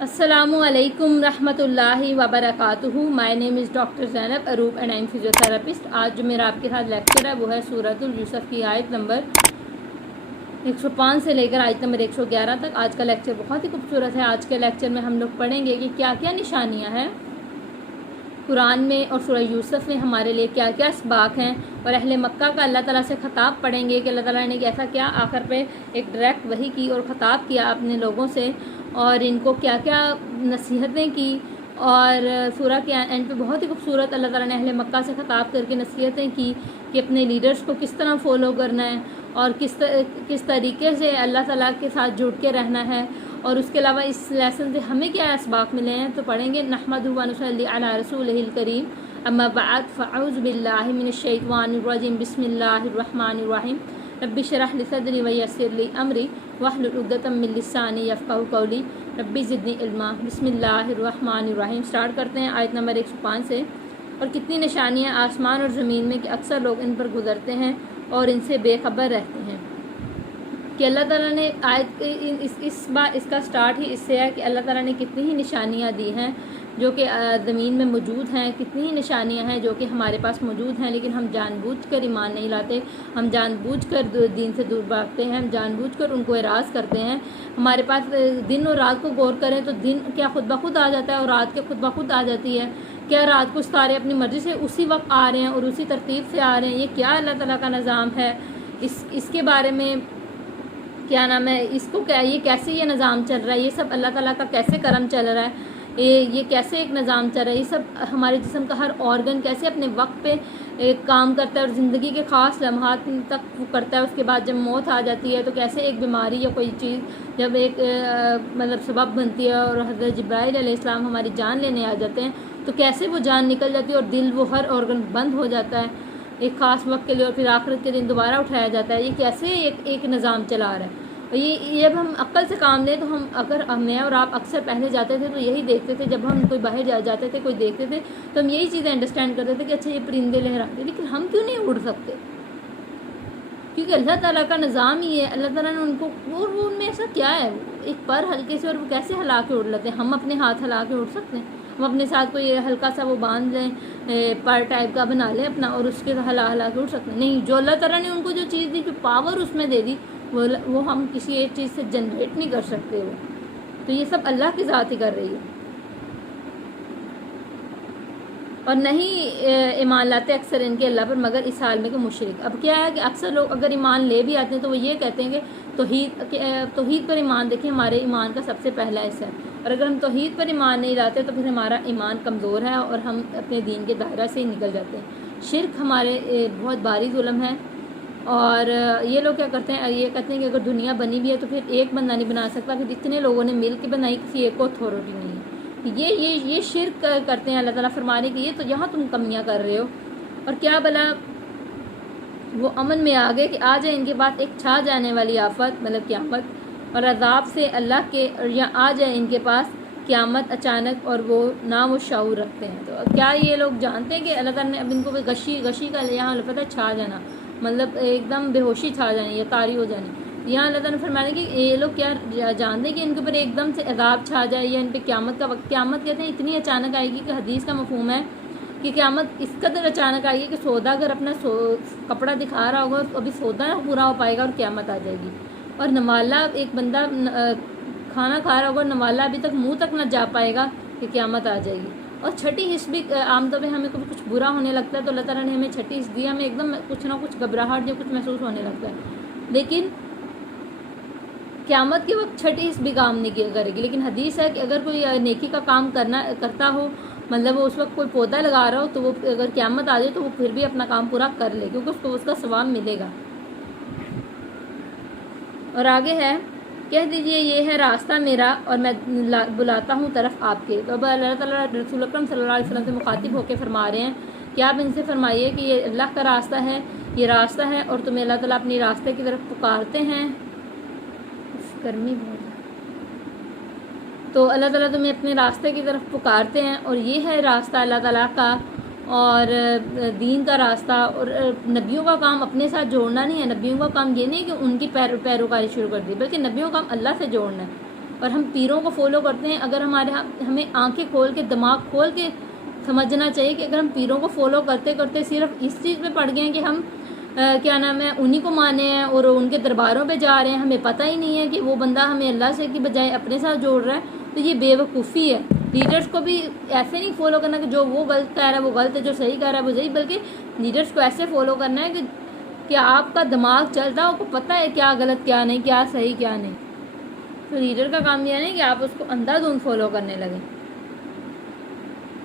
السلام علیکم رحمۃ اللہ وبرکاتہ. My name is doctor Zainab Aroob and I am physiotherapist. آج جو میرا آپ کے ساتھ لیکچر ہے وہ ہے سورۃ الیوسف کی آیت نمبر 105 سے لے کر آیت نمبر 111 تک. آج کا لیکچر بہت ہی خوبصورت ہے. آج کے لیکچر میں ہم لوگ پڑھیں گے کہ کیا کیا نشانیاں ہیں قرآن میں اور سورہ یوسف میں، ہمارے لیے کیا کیا اسباق ہیں، اور اہل مکہ کا اللہ تعالیٰ سے خطاب پڑھیں گے کہ اللہ تعالیٰ نے کیسا کیا آخر پہ ایک ڈائریکٹ وحی کی اور خطاب کیا اپنے لوگوں سے، اور ان کو کیا کیا نصیحتیں کی. اور سورہ کے اینڈ پہ بہت ہی خوبصورت اللہ تعالیٰ نے اہل مکہ سے خطاب کر کے نصیحتیں کی کہ اپنے لیڈرز کو کس طرح فالو کرنا ہے اور کس طریقے سے اللہ تعالیٰ کے ساتھ جڑ کے رہنا ہے. اور اس کے علاوہ اس لیسن سے ہمیں کیا اسباق ملے ہیں تو پڑھیں گے. نحمدہ و نصلی علی رسولہ الکریم، اما بعد فاعوذ باللہ من الشیطان الرجیم، بسم اللہ الرحمن الرحیم. رب اشرح لی صدری ویسر لی امری واحلل عقدۃ من لسانی یفقہوا قولی رب زدنی علما. بسم اللہ الرحمن الرحیم. سٹارٹ کرتے ہیں آیت نمبر 105 سے. اور کتنی نشانیاں آسمان اور زمین میں کہ اکثر لوگ ان پر گزرتے ہیں اور ان سے بے خبر رہتے ہیں. کہ اللہ تعالیٰ نے آیت اس کا سٹارٹ ہی اس سے ہے کہ اللہ تعالیٰ نے کتنی ہی نشانیاں دی ہیں جو کہ زمین میں موجود ہیں، کتنی ہی نشانیاں ہیں جو کہ ہمارے پاس موجود ہیں، لیکن ہم جان بوجھ کر ایمان نہیں لاتے، ہم جان بوجھ کر دین سے دور بھاگتے ہیں، ہم جان بوجھ کر ان کو اعراض کرتے ہیں. ہمارے پاس دن اور رات کو غور کریں تو دن کیا خود بخود آ جاتا ہے اور رات کے خود بخود آ جاتی ہے. کیا رات کو ستارے اپنی مرضی سے اسی وقت آ رہے ہیں اور اسی ترتیب سے آ رہے ہیں؟ یہ کیا اللہ تعالیٰ کا نظام ہے؟ اس کے بارے میں کیا نام ہے، اس کو کیا، یہ کیسے یہ نظام چل رہا ہے، یہ سب اللہ تعالیٰ کا کیسے کرم چل رہا ہے، یہ کیسے ایک نظام چل رہا ہے، یہ سب ہمارے جسم کا ہر آرگن کیسے اپنے وقت پہ کام کرتا ہے اور زندگی کے خاص لمحات تک وہ کرتا ہے. اس کے بعد جب موت آ جاتی ہے تو کیسے ایک بیماری یا کوئی چیز جب ایک مطلب سبب بنتی ہے اور حضرت جبرائیل علیہ السلام ہماری جان لینے آ جاتے ہیں تو کیسے وہ جان نکل جاتی ہے اور دل وہ ہر آرگن بند ہو جاتا ہے ایک خاص وقت کے لیے اور پھر آخرت کے دن دوبارہ اٹھایا جاتا ہے. یہ کیسے ایک نظام چلا رہا ہے. اور یہ جب ہم عقل سے کام لیں تو ہم، اگر میں اور آپ اکثر پہلے جاتے تھے تو یہی دیکھتے تھے، جب ہم کوئی باہر جاتے تھے کوئی دیکھتے تھے تو ہم یہی چیزیں انڈرسٹینڈ کرتے تھے کہ اچھا یہ پرندے لہراتے، لیکن ہم کیوں نہیں اڑ سکتے؟ کیونکہ اللہ تعالیٰ کا نظام ہی ہے. اللہ تعالیٰ نے ان کو، اور وہ ان میں ایسا کیا ہے، ایک پر ہلکے سے اور وہ کیسے ہلا کے اڑ لیتے ہیں؟ ہم اپنے ہاتھ ہلا کے اڑ سکتے ہیں؟ ہم اپنے ساتھ کوئی ہلکا سا وہ باندھ لیں، پر ٹائپ کا بنا لیں اپنا اور اس کے ہلا کے اڑ سکتے ہیں؟ نہیں. جو اللہ تعالیٰ نے ان کو جو چیز دی، جو پاور اس میں دے دی، وہ ہم کسی ایک چیز سے جنریٹ نہیں کر سکتے. وہ تو یہ سب اللہ کی ذات ہی کر رہی ہے. اور نہیں ایمان لاتے اکثر ان کے اللہ پر مگر اس حال میں کہ مشرک. اب کیا ہے کہ اکثر لوگ اگر ایمان لے بھی آتے ہیں تو وہ یہ کہتے ہیں کہ توحید پر ایمان دیکھیں ہمارے ایمان کا سب سے پہلا حصہ ہے، اور اگر ہم توحید پر ایمان نہیں لاتے تو پھر ہمارا ایمان کمزور ہے اور ہم اپنے دین کے دائرہ سے ہی نکل جاتے ہیں. شرک ہمارے بہت بھاری ظلم ہے. اور یہ لوگ کیا کرتے ہیں، یہ کہتے ہیں کہ اگر دنیا بنی ہوئی ہے تو پھر ایک بندہ نہیں بنا سکتا، پھر اتنے لوگوں نے مل کے بنائی، کسی ایک کو اتھارٹی نہیں ہے. یہ شرک کرتے ہیں. اللہ تعالیٰ فرما رہے کہ یہ تو یہاں تم کمیاں کر رہے ہو. اور کیا بلا وہ امن میں آ گئے کہ آ جائے ان کے بعد ایک چھا جانے والی آفت مطلب قیامت اور عذاب سے اللہ کے، یا آ جائے ان کے پاس قیامت اچانک اور وہ نہ وہ شعور رکھتے ہیں. تو کیا یہ لوگ جانتے ہیں کہ اللہ تعالیٰ نے اب ان کو غشی کا یہاں لفظ ہے چھا جانا، مطلب ایک دم بے ہوشی چھا جانی یا طاری ہو جانی. یہاں اللہ تعالیٰ نے فرمایا کہ یہ لوگ کیا جانتے ہیں کہ ان کے اوپر ایک دم سے عذاب چھا جائے یا ان پہ قیامت کا وقت. قیامت کہتے ہیں اتنی اچانک آئے گی کہ حدیث کا مفہوم ہے کہ قیامت اس قدر اچانک آئے گی کہ سوداگر اپنا کپڑا دکھا رہا ہوگا، ابھی سودا نہ پورا ہو پائے گا اور قیامت آ جائے گی. اور نوالا ایک بندہ کھانا کھا رہا ہوگا اور نوالا ابھی تک منہ تک نہ جا پائے گا کہ قیامت آ جائے گی. اور چھٹی حص بھی عام طور پہ ہمیں کبھی کچھ برا ہونے لگتا ہے تو اللہ تعالیٰ نے ہمیں چھٹی حص دی، ہمیں ایک دم کچھ نہ کچھ گھبراہٹ جو کچھ محسوس ہونے لگتا ہے. لیکن قیامت کے وقت چھٹی حص بھی کام نہیں کرے گی. لیکن حدیث ہے کہ اگر کوئی نیکی کا کام کرتا ہو، مطلب وہ اس وقت کوئی پودا لگا رہا ہو تو وہ اگر قیامت آ جائے تو وہ پھر بھی اپنا کام پورا کر لے کیونکہ اس کو اس کا ثواب ملے گا. اور آگے ہے، کہہ دیجئے یہ ہے راستہ میرا اور میں بلاتا ہوں طرف آپ کے. تو اب اللہ تعالیٰ رسول اکرم صلی اللہ علیہ وسلم سے مخاطب ہو کے فرما رہے ہیں کہ آپ ان سے فرمائیے کہ یہ اللہ کا راستہ ہے، یہ راستہ ہے اور تمہیں اللہ تعالیٰ اپنی راستے کی طرف پکارتے ہیں. گرمی بہت ہے تو اللہ تعالیٰ تمہیں اپنے راستے کی طرف پکارتے ہیں اور یہ ہے راستہ اللہ تعالیٰ کا اور دین کا راستہ. اور نبیوں کا کام اپنے ساتھ جوڑنا نہیں ہے. نبیوں کا کام یہ نہیں کہ ان کی پیروکاری شروع کر دی، بلکہ نبیوں کا کام اللہ سے جوڑنا ہے. اور ہم پیروں کو فالو کرتے ہیں. اگر ہمیں آنکھیں کھول کے دماغ کھول کے سمجھنا چاہیے کہ اگر ہم پیروں کو فالو کرتے کرتے صرف اس چیز میں پڑ گئے ہیں کہ ہم کیا نام ہے انہی کو مانے ہیں اور ان کے درباروں پہ جا رہے ہیں, ہمیں پتہ ہی نہیں ہے کہ وہ بندہ ہمیں اللہ سے کی بجائے اپنے ساتھ جوڑ رہا ہے, تو یہ بے وقوفی ہے. لیڈرز کو بھی ایسے نہیں فالو کرنا کہ جو وہ غلط کہہ رہا ہے وہ غلط ہے, جو صحیح کہہ رہا ہے وہ صحیح, بلکہ لیڈرز کو ایسے فالو کرنا ہے کہ آپ کا دماغ چلتا ہے, آپ کو پتہ ہے کیا غلط کیا نہیں, کیا صحیح کیا نہیں. تو لیڈر کا کام یہ نہیں کہ آپ اس کو اندھا دھند فالو کرنے لگیں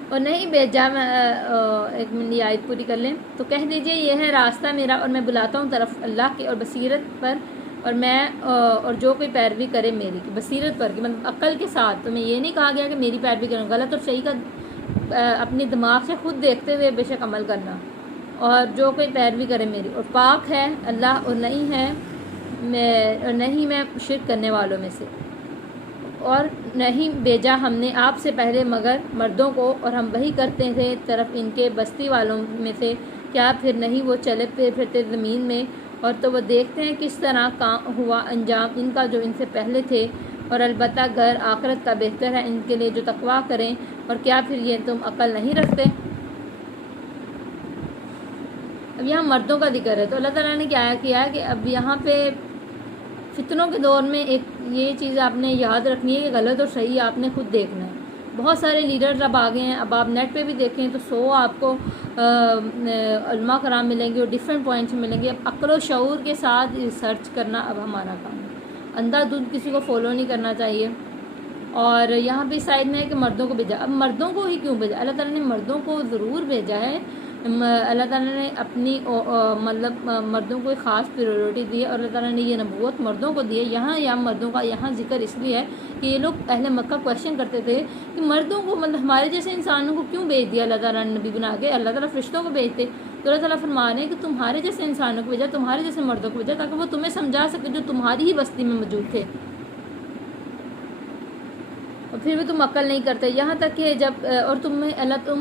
اور نہیں بھیجا. میں ایک منٹ آیت پوری کر لیں. تو کہہ دیجئے یہ ہے راستہ میرا اور میں بلاتا ہوں طرف اللہ کے اور بصیرت پر, اور جو کوئی پیروی کرے میری کی بصیرت پر, کہ مطلب عقل کے ساتھ. تو میں یہ نہیں کہا گیا کہ میری پیروی کرنا, غلط اور صحیح کا اپنے دماغ سے خود دیکھتے ہوئے بے شک عمل کرنا. اور جو کوئی پیروی کرے میری, اور پاک ہے اللہ اور نہیں میں شرک کرنے والوں میں سے, اور نہیں بھیجا ہم نے آپ سے پہلے مگر مردوں کو, اور ہم وہی کرتے تھے طرف ان کے بستی والوں میں سے. کیا پھر نہیں وہ چلے پھرتے زمین میں, اور تو وہ دیکھتے ہیں کس طرح ہوا انجام ان کا جو ان سے پہلے تھے. اور البتہ گھر آخرت کا بہتر ہے ان کے لیے جو تقویٰ کریں. اور کیا پھر یہ تم عقل نہیں رکھتے. اب یہاں مردوں کا ذکر ہے, تو اللہ تعالیٰ نے کیا کیا ہے کہ اب یہاں پہ فتنوں کے دور میں ایک یہ چیز آپ نے یاد رکھنی ہے کہ غلط اور صحیح آپ نے خود دیکھنا ہے. بہت سارے لیڈرز اب آ گئے ہیں, اب آپ نیٹ پہ بھی دیکھیں تو 100 آپ کو علماء کرام ملیں گے اور ڈفرینٹ پوائنٹس ملیں گے. اب عقل و شعور کے ساتھ ریسرچ کرنا اب ہمارا کام ہے, اندھا دھند کسی کو فالو نہیں کرنا چاہیے. اور یہاں پہ سائڈ میں ہے کہ مردوں کو بھیجا. اب مردوں کو ہی کیوں بھیجا؟ اللہ تعالیٰ نے مردوں کو ضرور بھیجا ہے. اللہ تعالیٰ نے اپنی مطلب مردوں کو ایک خاص پریورٹی دی ہے, اور اللہ تعالیٰ نے یہ نبوت مردوں کو دی ہے. یہاں مردوں کا یہاں ذکر اس لیے ہے کہ یہ لوگ اہل مکہ کویشچن کرتے تھے کہ مردوں کو مطلب ہمارے جیسے انسانوں کو کیوں بھیج دیا اللہ تعالیٰ نے نبی بنا کے. اللہ تعالیٰ فرشتوں کو بھیجتے, تو اللہ تعالیٰ فرما رہے ہیں کہ تمہارے جیسے انسانوں کو بھیجا, تمہارے جیسے مردوں کو بھیجا, تاکہ وہ تمہیں سمجھا سکے جو تمہاری ہی بستی میں موجود تھے, اور پھر بھی تم عقل نہیں کرتے. یہاں تک کہ جب اور تم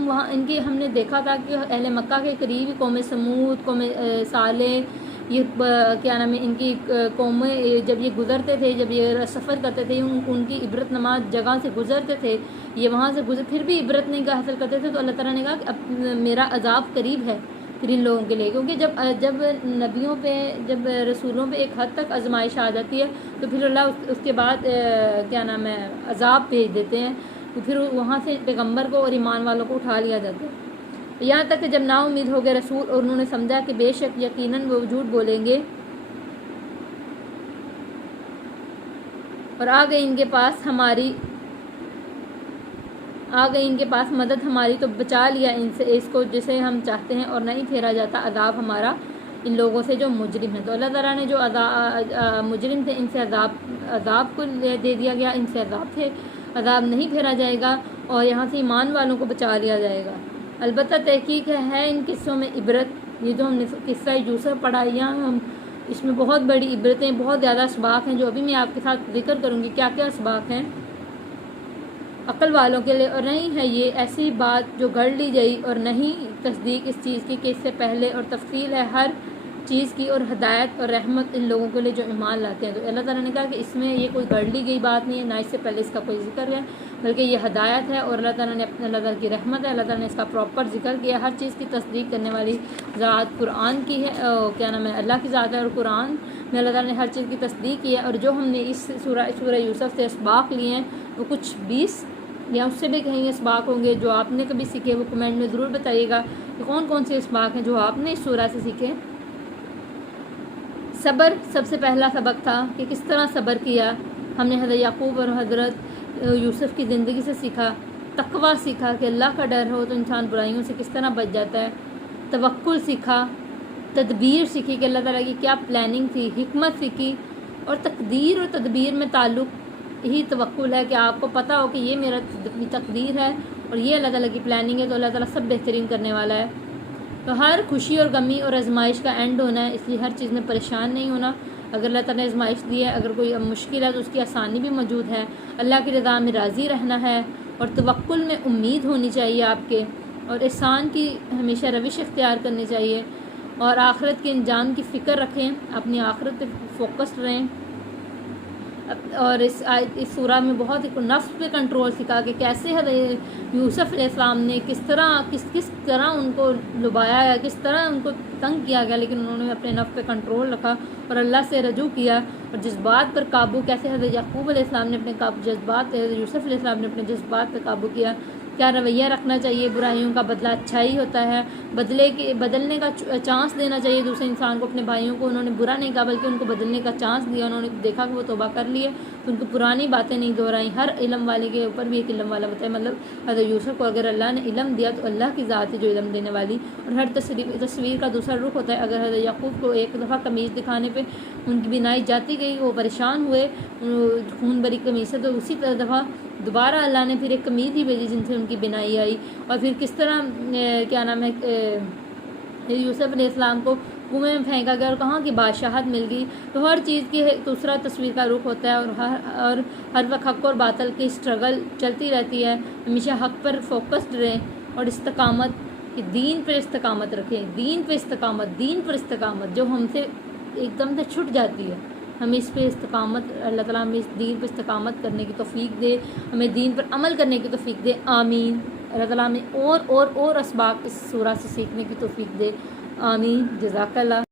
وہاں ان کی ہم نے دیکھا تھا کہ اہل مکہ کے قریبی قوم سمود, قوم صالح, یہ کیا نام ہے ان کی قومیں جب یہ گزرتے تھے, جب یہ سفر کرتے تھے, ان کی عبرت نماز جگہ سے گزرتے تھے, یہ وہاں سے پھر بھی عبرت نہیں حاصل کرتے تھے. تو اللہ تعالیٰ نے کہا کہ اب میرا عذاب قریب ہے پھر ان لوگوں کے لیے, کیونکہ جب نبیوں پہ جب رسولوں پہ ایک حد تک آزمائش آ جاتی ہے تو پھر اللہ اس کے بعد کیا نام ہے عذاب بھیج دیتے ہیں, تو پھر وہاں سے پیغمبر کو اور ایمان والوں کو اٹھا لیا جاتا ہے. یہاں تک کہ جب نا امید ہو گئے رسول اور انہوں نے سمجھا کہ بے شک یقیناً وہ جھوٹ بولیں گے, اور آ گئی ان کے پاس مدد ہماری, تو بچا لیا ان سے اس کو جسے ہم چاہتے ہیں, اور نہیں پھیرا جاتا عذاب ہمارا ان لوگوں سے جو مجرم ہیں. تو اللہ تعالیٰ نے جو مجرم تھے ان سے عذاب کو دے دیا گیا, ان سے عذاب نہیں پھیرا جائے گا, اور یہاں سے ایمان والوں کو بچا لیا جائے گا. البتہ تحقیق ہے ان قصوں میں عبرت. یہ جو ہم نے قصہ یوسف پڑھائیاں ہم اس میں بہت بڑی عبرتیں, بہت زیادہ اسباق ہیں جو ابھی میں آپ کے ساتھ ذکر کروں گی کیا کیا اسباق ہیں عقل والوں کے لیے. اور نہیں ہے یہ ایسی بات جو گھڑ لی گئی, اور نہیں تصدیق اس چیز کی کہ اس سے پہلے, اور تفصیل ہے ہر چیز کی, اور ہدایت اور رحمت ان لوگوں کے لیے جو ایمان لاتے ہیں. تو اللہ تعالیٰ نے کہا کہ اس میں یہ کوئی گھڑ لی گئی بات نہیں ہے, نہ اس سے پہلے اس کا کوئی ذکر ہے, بلکہ یہ ہدایت ہے, اور اللہ تعالیٰ نے اللہ تعالیٰ کی رحمت ہے. اللہ تعالیٰ نے اس کا پراپر ذکر کیا. ہر چیز کی تصدیق کرنے والی ذات قرآن کی ہے, کیا نام ہے اللہ کی ذات ہے, اور قرآن میں اللہ تعالیٰ نے ہر چیز کی تصدیق کی ہے. اور جو ہم نے اس سورہ یوسف سے اسباق لیے ہیں وہ کچھ 20 یا اس سے بھی کہیں اسباق ہوں گے جو آپ نے کبھی سیکھے, وہ کمنٹ میں ضرور بتائیے گا کہ کون کون سے اسباق ہیں جو آپ نے اس سورہ سے سیکھے. صبر سب سے پہلا سبق تھا کہ کس طرح صبر کیا ہم نے حضرت یعقوب اور حضرت یوسف کی زندگی سے سیکھا. تقویٰ سیکھا کہ اللہ کا ڈر ہو تو انسان برائیوں سے کس طرح بچ جاتا ہے. توکل سیکھا, تدبیر سیکھی کہ اللہ تعالیٰ کی کیا پلاننگ تھی, حکمت سیکھی. اور تقدیر اور تدبیر میں تعلق ہی توکل ہے کہ آپ کو پتہ ہو کہ یہ میرا تقدیر ہے اور یہ اللہ تعالیٰ کی پلاننگ ہے, تو اللہ تعالیٰ سب بہترین کرنے والا ہے. تو ہر خوشی اور غمی اور آزمائش کا اینڈ ہونا ہے, اس لیے ہر چیز میں پریشان نہیں ہونا. اگر اللہ تعالیٰ نے آزمائش دی ہے, اگر کوئی مشکل ہے تو اس کی آسانی بھی موجود ہے. اللہ کی رضا میں راضی رہنا ہے, اور توکل میں امید ہونی چاہیے آپ کے, اور احسان کی ہمیشہ روش اختیار کرنی چاہیے, اور آخرت کے انجام کی فکر رکھیں, اپنی آخرت پہ فوکس رہیں. اور اس سورہ میں بہت ایک نفس پہ کنٹرول سکھا کہ کیسے حضرت یوسف علیہ السلام نے کس طرح ان کو لبایا گیا، کس طرح ان کو تنگ کیا گیا، لیکن انہوں نے اپنے نفس پہ کنٹرول رکھا اور اللہ سے رجوع کیا، اور جذبات پر قابو، کیسے حضرت یعقوب علیہ السلام نے اپنے جذبات، حضرت یوسف علیہ السلام نے اپنے جذبات پر قابو کیا، کیا رویہ رکھنا چاہیے، برائیوں کا بدلہ اچھائی ہوتا ہے، بدلنے کا چانس دینا چاہیے دوسرے انسان کو، اپنے بھائیوں کو انہوں نے برا نہیں کہا بلکہ ان کو بدلنے کا چانس دیا، انہوں نے دیکھا کہ وہ توبہ کر لیے تو ان کو پرانی باتیں نہیں دہرائیں۔ ہر علم والے کے اوپر بھی ایک علم والا ہوتا ہے، مطلب حضرت یوسف کو اگر اللہ نے علم دیا تو اللہ کی ذات ہے جو علم دینے والی، اور ہر تصویر کا دوسرا رخ ہوتا ہے۔ اگر حضرت یعقوب کو ایک دفعہ قمیض دکھانے پہ ان کی بینائی جاتی گئی، وہ پریشان ہوئے خون بری قمیض سے، تو اسی دفعہ دوبارہ اللہ نے پھر ایک قمیض ہی بھیجی جن سے ان کی بینائی آئی، اور پھر کس طرح کیا نام ہے یوسف علیہ السلام کو کنویں میں پھینکا گیا اور کہاں کی بادشاہت مل گئی۔ تو ہر چیز کی دوسرا تصویر کا رخ ہوتا ہے، اور ہر وقت حق اور باطل کی اسٹرگل چلتی رہتی ہے۔ ہمیشہ حق پر فوکسڈ رہیں اور استقامت کہ دین پر استقامت رکھیں، دین پر استقامت جو ہم سے ایک دم سے چھٹ جاتی ہے، ہمیں اس پہ استقامت، اللہ تعالیٰ ہمیں اس دین پر استقامت کرنے کی توفیق دے، ہمیں دین پر عمل کرنے کی توفیق دے، آمین۔ اللہ تعالیٰ ہمیں اور اسباق اس سورہ سے سیکھنے کی توفیق دے، آمین۔ جزاک اللہ۔